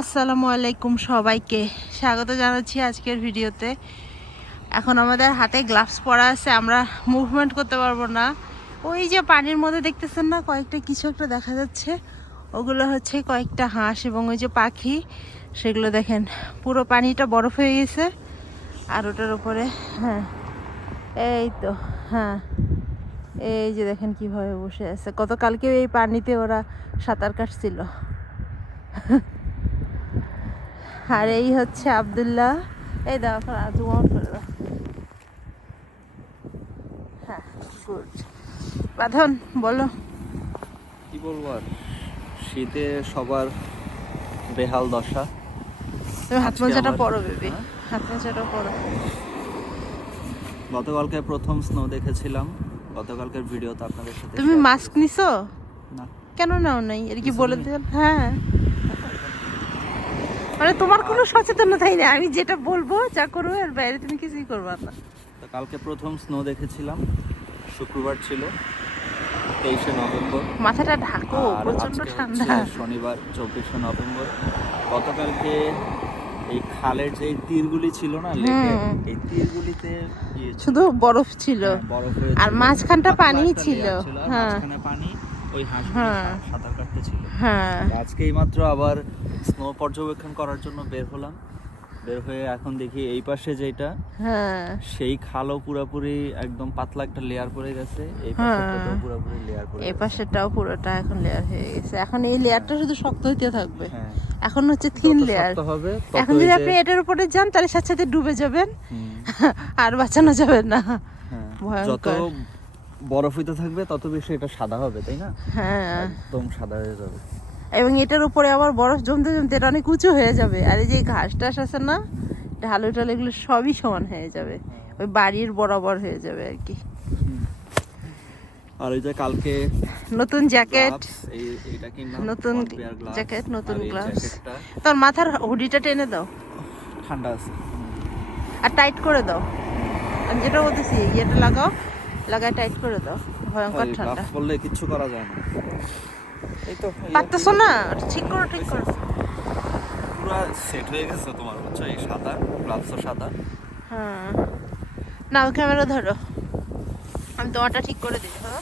আসসালামু আলাইকুম সবাইকে। স্বাগত জানাচ্ছি আজকের ভিডিওতে। এখন আমাদের হাতে গ্লাভস পরা আছে, আমরা মুভমেন্ট করতে পারব না। ওই যে পানির মধ্যে দেখতেছেন না, কয়েকটা কিছু একটা দেখা যাচ্ছে। ওগুলো হচ্ছে কয়েকটা হাঁস এবং ওই যে পাখি। সেগুলো দেখেন, পুরো পানিটা বরফ হয়ে গেছে। আর ওটার উপরে হ্যাঁ এই তো হ্যাঁ এই যে দেখেন কীভাবে বসে আছে। গতকালকে এই পানিতে ওরা সাঁতার কাটছিল। আর এই হচ্ছে আব্দুল্লাহ। এই দাও জুম আউট করে দাও। হ্যাঁ গুড বাঁধন বলো। কি বলব আর? শীতে সবার বেহাল দশা। তুমি হাত মোজাটা পরো বেবি। হ্যাঁ? হাত মোজাটা পরো। গতকালকে প্রথম স্নো দেখেছিলাম। গতকালকের ভিডিওতে আপনাদের সাথে তুমি মাস্ক নিছো? না। কেন নাও নাই? এর কি বলে। দিল হ্যাঁ। মানে তোমার কোনো সচেতনতাই নেই। আমি যেটা বলব যা করব আর বাইরে তুমি কিছুই করবা না। তো কালকে প্রথম স্নো দেখেছিলাম শুক্রবার ছিল তেইশে নভেম্বর। মাথাটা ঢাকো প্রচণ্ড ঠান্ডা। শনিবার চব্বিশে নভেম্বর। গতকালকে এই খালের যে তীরগুলি ছিল না লেকের এই তীরগুলিতে ইয়ে শুধু বরফ ছিল। হ্যাঁ, আর মাঝখানটা পানিই ছিল, হ্যাঁ। পানি ওই হাঁসগুলি হ্যাঁ। সাঁতার কাটতে ছিল। হ্যাঁ। আজকে এইমাত্র আবার স্নো পর্যবেক্ষণ করার জন্য বের হলাম। বের হয়ে এখন দেখি এই পাশে যেটা হ্যাঁ। সেই খালও পুরোপুরি একদম পাতলা একটা লেয়ার পড়ে গেছে। এই হ্যাঁ। পাশে পুরোপুরি লেয়ার পড়ে এই গেছে। পাশেরটাও পুরোটা এখন লেয়ার হয়ে গেছে। এখন এই লেয়ারটা শুধু শক্ত হইতে থাকবে। হ্যাঁ। এখন হচ্ছে থিন লেয়ার হবে এখন যদি আপনি এটার উপরে যান তাহলে সাথে সাথে ডুবে যাবেন। আর বাঁচানো যাবে না। হ্যাঁ। যত। বরফ হইতে থাকবে তত বেশি এটা সাদা হবে তাই না? হ্যাঁ। একদম সাদা হয়ে যাবে। এবং এটার উপরে আবার বরফ জমতে জমতে এটা অনেক উঁচু হয়ে যাবে। আর এই যে ঘাস টাস আছে না ঢালু টালু এগুলো সবই সমান হয়ে যাবে। ওই বাড়ির বরাবর হয়ে যাবে আর কি। আর ওই যে কালকে নতুন জ্যাকেট। নতুন জ্যাকেট, নতুন এই তোর মাথার হুডিটা টেনে দাও। ঠান্ডা আছে। আর টাইট করে দাও। আমি যেটা বলতেছি ইয়েটা লাগাও লাগায় টাইট করে দাও। ভয়ঙ্কর ঠান্ডা। গ্লাভস বললে কিচ্ছু করা যায় না। পারতেছো না? ঠিক করো ঠিক করো। পুরো সেট হয়ে গেছে তোমার হচ্ছে এই সাদা গ্লাভসও সাদা। হ্যাঁ। নাও ক্যামেরা ধরো। আমি তোমারটা ঠিক করে দিই হ্যাঁ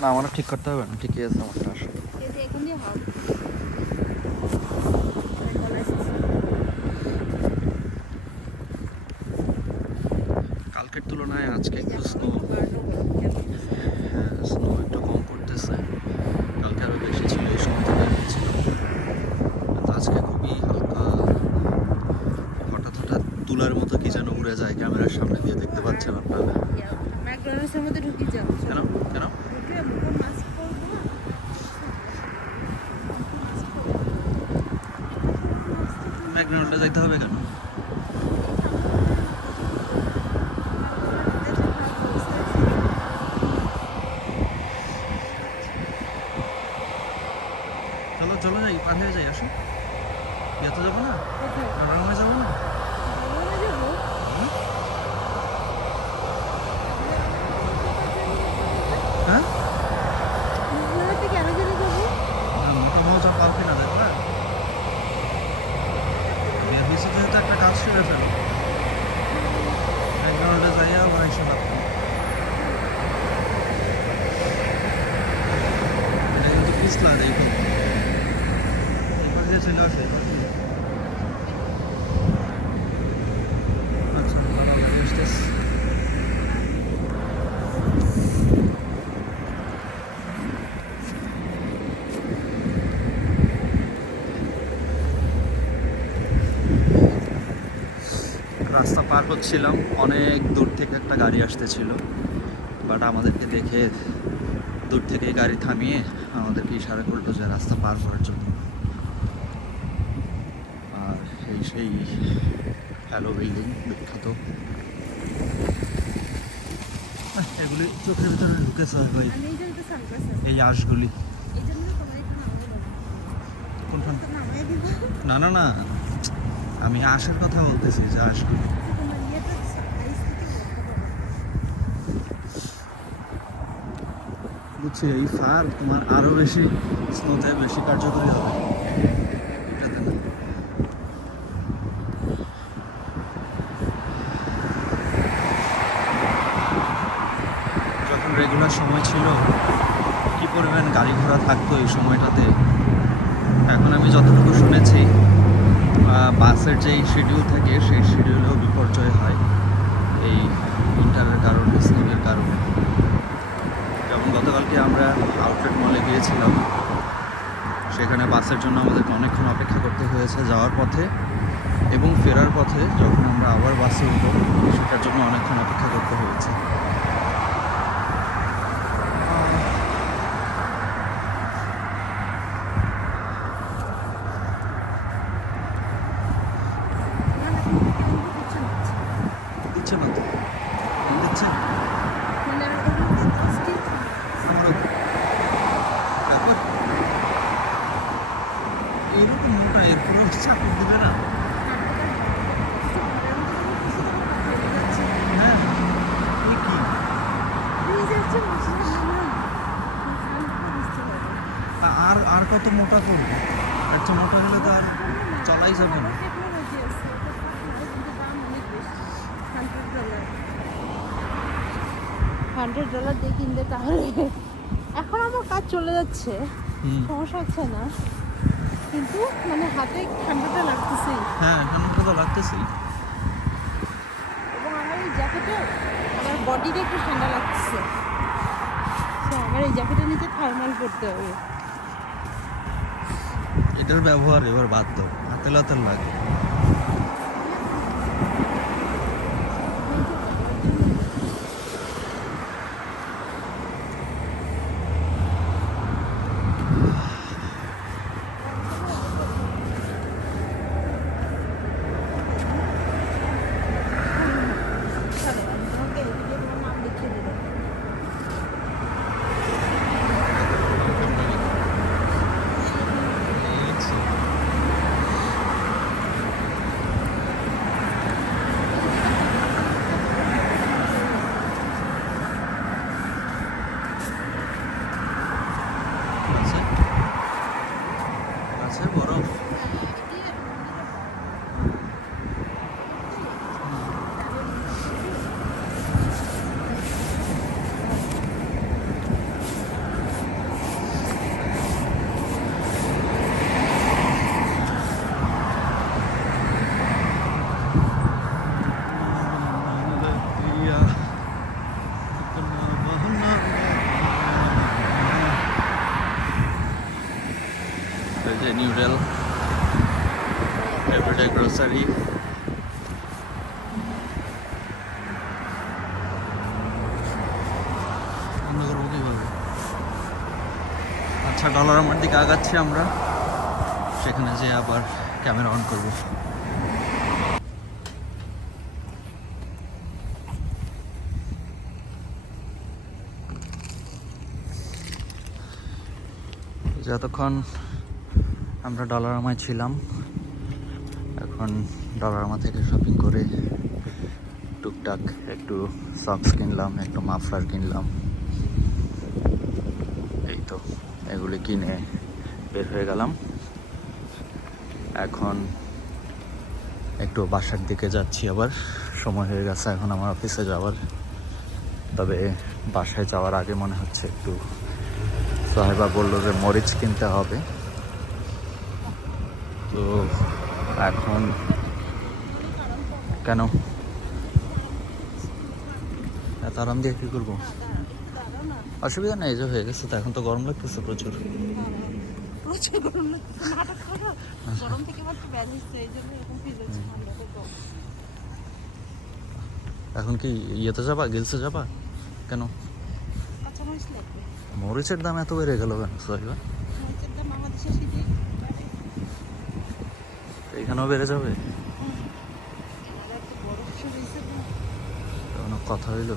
না আমার ঠিক করতে হবে না ঠিকই আছে আমারটা আসলে এখন দিয়ে হবে কালকের তুলনায় আজকে একটু স্নো একটু কম পড়তেছে কালকে আরও বেশি ছিল এই সময় থেকে ছিল তো আজকে খুবই হালকা হঠাৎ হঠাৎ তুলার মতো কি যেন উড়ে যায় ক্যামেরার সামনে দিয়ে দেখতে পাচ্ছেন আপনারা ম্যাকডোনাল্ডসের মধ্যে ঢুকি যাও কেন কেন ঢুকে মুখে মাস্ক পরবো ম্যাকডোনাল্ডে যাইতে হবে কেন চলো চলো যাই পার হয়ে যাই আসো যেতে যাব না রান্নাঘরে যাব না হ্যাঁ কেন জেনে যাব মোটা মজা পারবে না দেখো না বের হয়েছে যেহেতু একটা কাজ সেরে ফেলো ম্যাকডোনাল্ডে যাইয়া মাংস ভাত খাও। এটা কিন্তু পিছলা দিয়ে চলে আসে রাস্তা পার হচ্ছিলাম, অনেক দূর থেকে একটা গাড়ি আসতেছিল। বাট আমাদেরকে দেখে দূর থেকে গাড়ি থামিয়ে আমাদেরকে ইশারা করল যে রাস্তা পার করার জন্য। আর সেই সেই হ্যালো বিল্ডিং বিখ্যাত। এগুলি চোখের ভিতরে ঢুকেছে ভাই। এই সানগ্লাস এই আঁশগুলি। না না না। আমি আঁশের কথা বলতেছি যে আঁশগুলি। বুঝছি, এই ফার তোমার আরও বেশি স্নোতে বেশি কার্যকরী হবে। যখন রেগুলার সময় ছিল, কি পরিমাণ গাড়ি ঘোড়া থাকতো এই সময়টাতে? এখন আমি যতটুকু শুনেছি বাসের যেই শিডিউল থাকে, সেই শিডিউলেও বিপর্যয় হয়। এই ইন্টারের কারণে স্লিপের কারণে। গিয়েছিলাম। সেখানে বাসের জন্য আমাদেরকে অনেকক্ষণ অপেক্ষা করতে হয়েছে যাওয়ার পথে এবং ফেরার পথে যখন আমরা আবার বাসে উঠব, সেটার জন্য অনেকক্ষণ অপেক্ষা করতে হয়েছে দিচ্ছে না তো দিচ্ছে আমারও তারপর এইরকম মোটা এরপরে চাকর দিবে না হ্যাঁ ওই কি আ- আর আর কত মোটা করব? আচ্ছা মোটা হলে তো আর চলাই যাবে না। হান্ড্রেড ডলার দিয়ে কিনলে তাহলে এখন আমার কাজ চলে যাচ্ছে সমস্যা হচ্ছে না। কিন্তু মানে হাতে ঠান্ডাটা লাগতেছেই হ্যাঁ ঠান্ডা তো লাগতেছেই এবং আমার এই জ্যাকেটে আমার বডিতে একটু ঠান্ডা লাগতেছে আমার এই জ্যাকেটের নিচে থার্মাল পরতে হবে। এটার ব্যবহার এবার বাধ্য হাতে লতান লাগে চলো, আমি তোমাকে এদিকে তোমার নাম লিখিয়ে দেবো আছে আছে বরফ এই যে নিউডেল এভরিডে গ্রোসারি আচ্ছা ডলার আমার দিকে আগাচ্ছি আমরা। সেখানে যেয়ে আবার ক্যামেরা অন করব। যতক্ষণ আমরা ডলারামায় ছিলাম। এখন ডলারামা থেকে শপিং করে টুকটাক একটু সক্স কিনলাম, একটু মাফলার কিনলাম। এই তো, এগুলি কিনে বের হয়ে গেলাম। এখন একটু বাসার দিকে যাচ্ছি আবার। সময় হয়ে গেছে এখন আমার অফিসে যাওয়ার। তবে বাসায় যাওয়ার আগে মনে হচ্ছে একটু সাহেবা বলল যে মরিচ কিনতে হবে। তো এখন কেন? এত আরাম দিয়ে কী করব? অসুবিধা নেই যে হয়ে গেছে তো এখন তো গরম লাগতেছে প্রচুর। এখন কি ইয়েতে যাবা গিলসে যাবা? কেন? লাগবে। মরিচের দাম এত বেড়ে গেল কেন? সাহেবা মরিচের দাম বাংলাদেশের শীতে এখানেও বেড়ে যাবে? কোনো কথা হইল?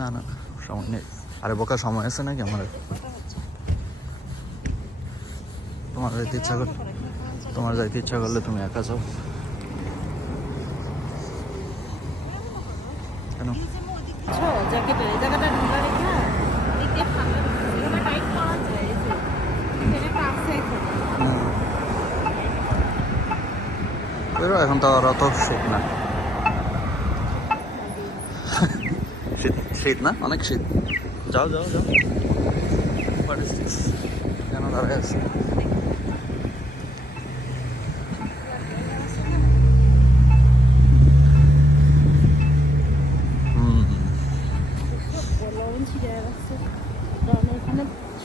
না না, সময় নেই। আরে বোকা সময় আছে নাকি আমার? তোমার যাইতে ইচ্ছা করলে তোমার যাইতে ইচ্ছা করলে তুমি একা যাও। কেন? ছিল এখন তো আর অত শীত না। শীত শীত না? অনেক শীত। যাও যাও যাও। কেন দাঁড়ায় আছে।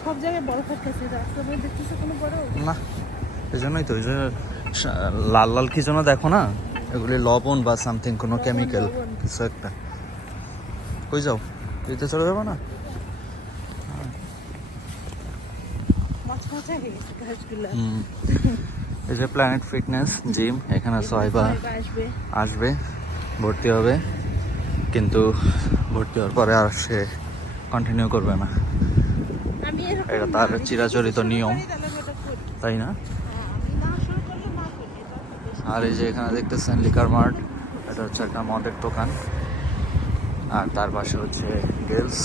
সব জায়গায় বরফ থাকতেছে রাস্তার মধ্যে দেখতেছে কোনো বরফ না এই জন্যই তো ওই জন্য লাল লাল কি যেন দেখো না? এগুলি লবণ বা সামথিং কোনো কেমিক্যাল কিছু একটা। কই যাও? তুই তো চলে যাব না। এই যে প্ল্যানেট ফিটনেস জিম এখানে সবাইবা আসবে। ভর্তি হবে কিন্তু ভর্তি হওয়ার পরে আর সে কন্টিনিউ করবে না। এটা তার চিরাচরিত নিয়ম। তাই না হ্যাঁ, আমি না শুরু করলে না করি, এটা হচ্ছে বেশি। আর এই যে এখানে দেখতেছেন লিকার মার্ট, এটা হচ্ছে একটা মদের দোকান। আর তার পাশে হচ্ছে গেলস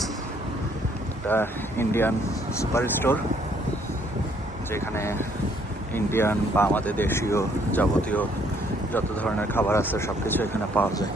একটা ইন্ডিয়ান সুপার স্টোর, যেখানে ইন্ডিয়ান বা আমাদের দেশীয় যাবতীয় যত ধরনের খাবার আছে সব কিছু এখানে পাওয়া যায়।